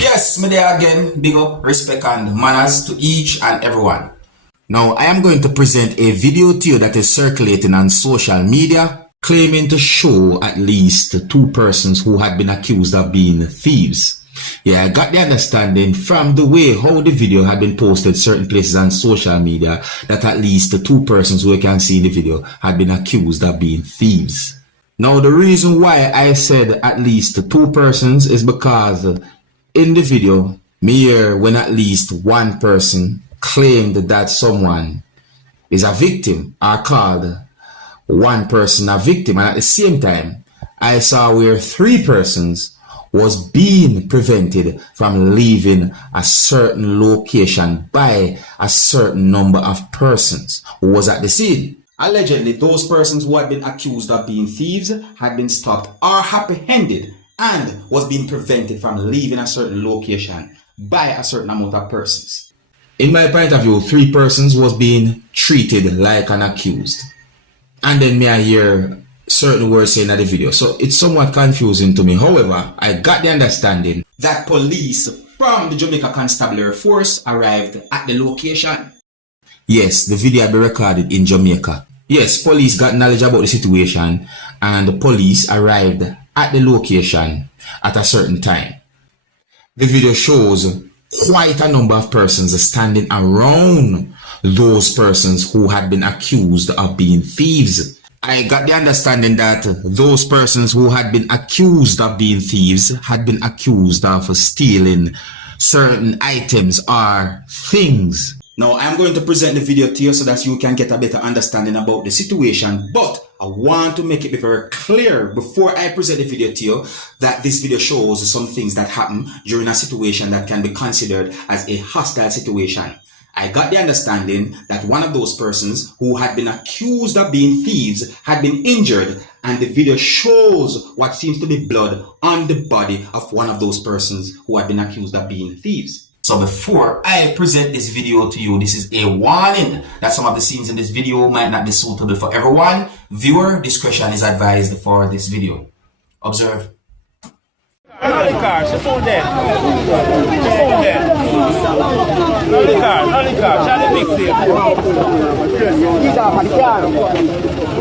Yes, me there again. Big up, respect and manners to each and everyone. Now, I am going to present a video to you that is circulating on social media, claiming to show at least two persons who had been accused of being thieves. Yeah, I got the understanding from the way how the video had been posted certain places on social media that at least the two persons who you can see in the video had been accused of being thieves. Now, the reason why I said at least two persons is because in the video, me hear when at least one person claimed that someone is a victim or called one person a victim, and at the same time, I saw where three persons was being prevented from leaving a certain location by a certain number of persons who was at the scene. Allegedly, those persons who had been accused of being thieves had been stopped or apprehended and was being prevented from leaving a certain location by a certain amount of persons. In my point of view, three persons was being treated like an accused. And then me I hear certain words saying in the video. So it's somewhat confusing to me. However, I got the understanding that police from the Jamaica Constabulary Force arrived at the location. Yes, the video had been recorded in Jamaica. Yes, police got knowledge about the situation and the police arrived at the location at a certain time. The video shows quite a number of persons standing around those persons who had been accused of being thieves. I got the understanding that those persons who had been accused of being thieves had been accused of stealing certain items or things. Now, I'm going to present the video to you so that you can get a better understanding about the situation, but I want to make it very clear before I present the video to you that this video shows some things that happen during a situation that can be considered as a hostile situation. I got the understanding that one of those persons who had been accused of being thieves had been injured, and the video shows what seems to be blood on the body of one of those persons who had been accused of being thieves. So before I present this video to you, this is a warning that some of the scenes in this video might not be suitable for everyone. Viewer discretion is advised for this video. Observe. Not the car, she found dead. She found dead. Not the car, she had a big thing. These are my car.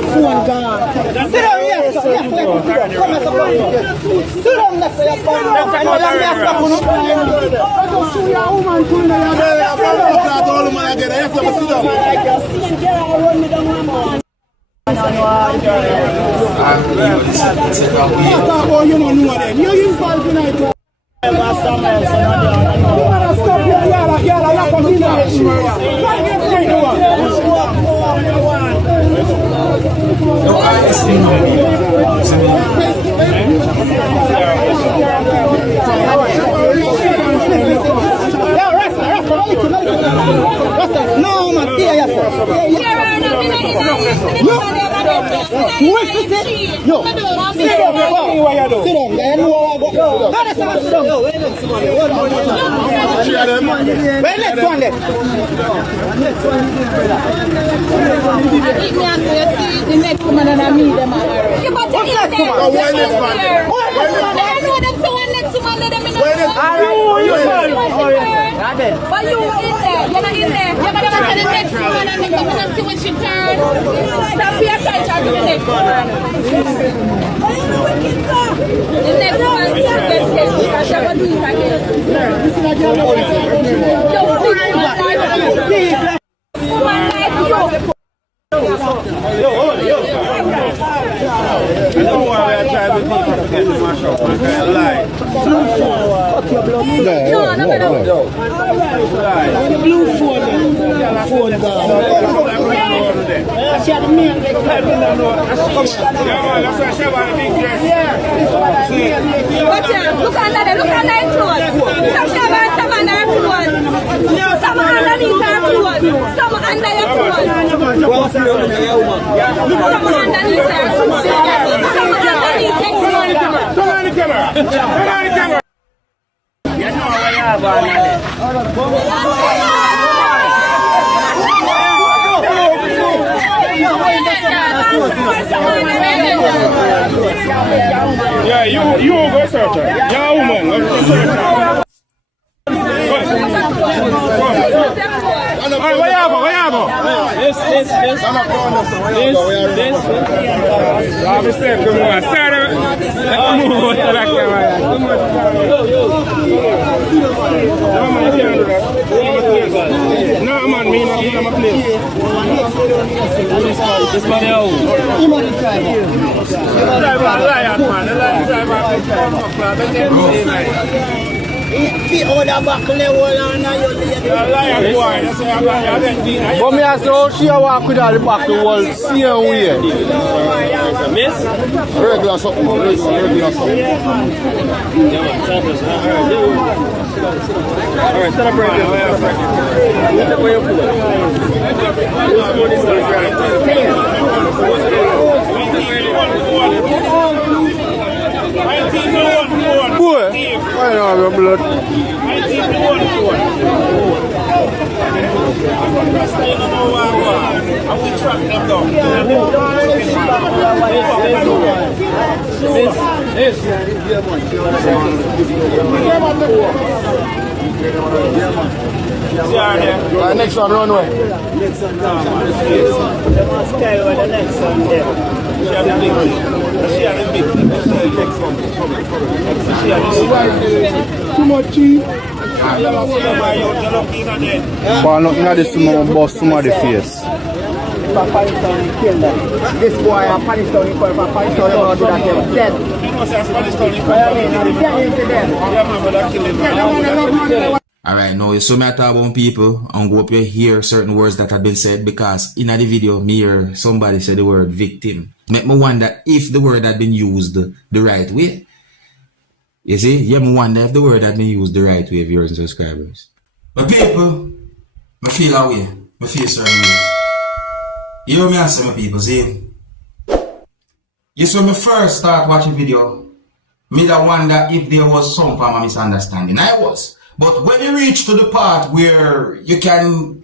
Phone gone. Sit down, yes, sir. Yes, sir. Come as a person. Sit down, yes, sir. I don't see your woman pulling down your hair. I can see and get her run me down my man. You don't know them. You involved tonight. No, man, stay here, sir. Yo, sit down. I know what I got. That is not strong. Where next one then? Next one. I think me and you see the next woman and I meet them already. You got to meet them. Why next one? I know them so one next woman let them in the but you in there, you're not in there. You're going to go to the next one and then come and see when she turns. Stop here, try to the next one. The next one, she gets hit because she's going to do it again. Woman like you. I don't want to try to get to my shop. I lie. The blue phone she had a man like look under her clothes. Some under her clothes. Some underneath her clothes. Some under your clothes. Some underneath her clothes. Some underneath her clothes. Come on the camera. Come on the camera. You know what you have on yeah, you go search her. You're a woman. Go search her. No, man, me not in my place. This man out. Lion, man. The lion driver. But me ask how she walk with all the back the wall same way. Miss? Regular something. Regular something. Alright, set up right there. Let the way up to Boy, I know your blood. Next one, run away. Too much cheap. But no, in this small bust somebody face. This boy, a Spanish town, if a Spanish town, you do that, you're dead. Alright, now you saw me talk about people and go up you hear certain words that have been said because in the video me hear somebody say the word victim. Make me wonder if the word had been used the right way. You see, you me wonder if the word had been used the right way, viewers and subscribers. But people, I feel a way. I feel certain ways. You know me and some people, see? You saw me first start watching video, me da wonder if there was some form of misunderstanding. I was. But when you reach to the part where you can,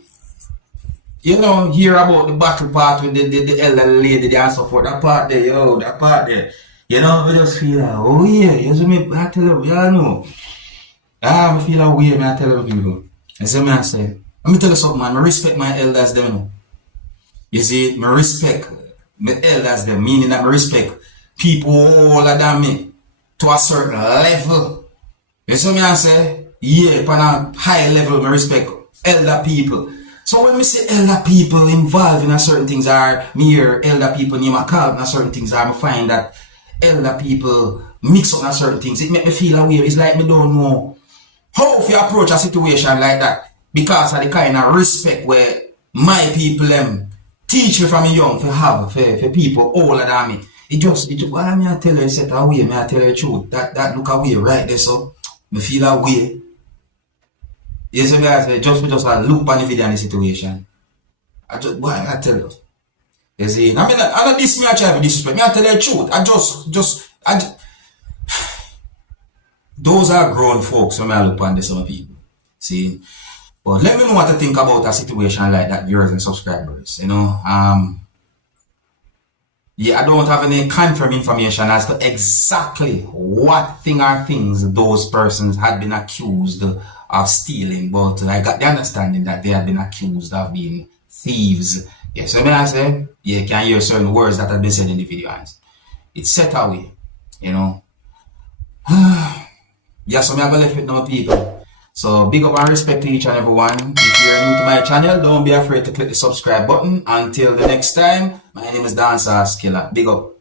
you know, hear about the battle part with the elderly lady there and so forth, that part there, yo, that part there, you know, I just feel like, oh yeah, you see me, I tell them, you know. I feel like weird, I tell them people. I say, man, I say, let me tell you something, man, I respect my elders, them, you know. You see, I respect my elders, them, meaning that I respect people older than me to a certain level. You see me, I say? Yeah, on a high level, I respect elder people. So when we say elder people involved in a certain things, or me hear elder people name a call in a certain things, or I find that elder people mix up in a certain things, it make me feel aware. It's like me don't know how to approach a situation like that because of the kind of respect where my people teach me from young to have for people older than me. It just what me I tell you, set away, me I tell you the truth. That look away right there, so me feel away. Yes, I just look on the video and the situation. I tell you. You see, I mean, I don't this me I try to disrespect. Me I tell you the truth. I just those are grown folks when I look on the some people. See? But let me know what to think about a situation like that, viewers and subscribers. You know, yeah, I don't have any confirmed information as to exactly what thing or things those persons had been accused of stealing, but I got the understanding that they had been accused of being thieves. Yes, so when I say, yeah, you can hear certain words that have been said in the video. It's set away, you know. Yeah, so I'm going to left with no people. So big up and respect to each and every one. If you're new to my channel, don't be afraid to click the subscribe button. Until the next time, my name is Dancehall Skilla. Big up.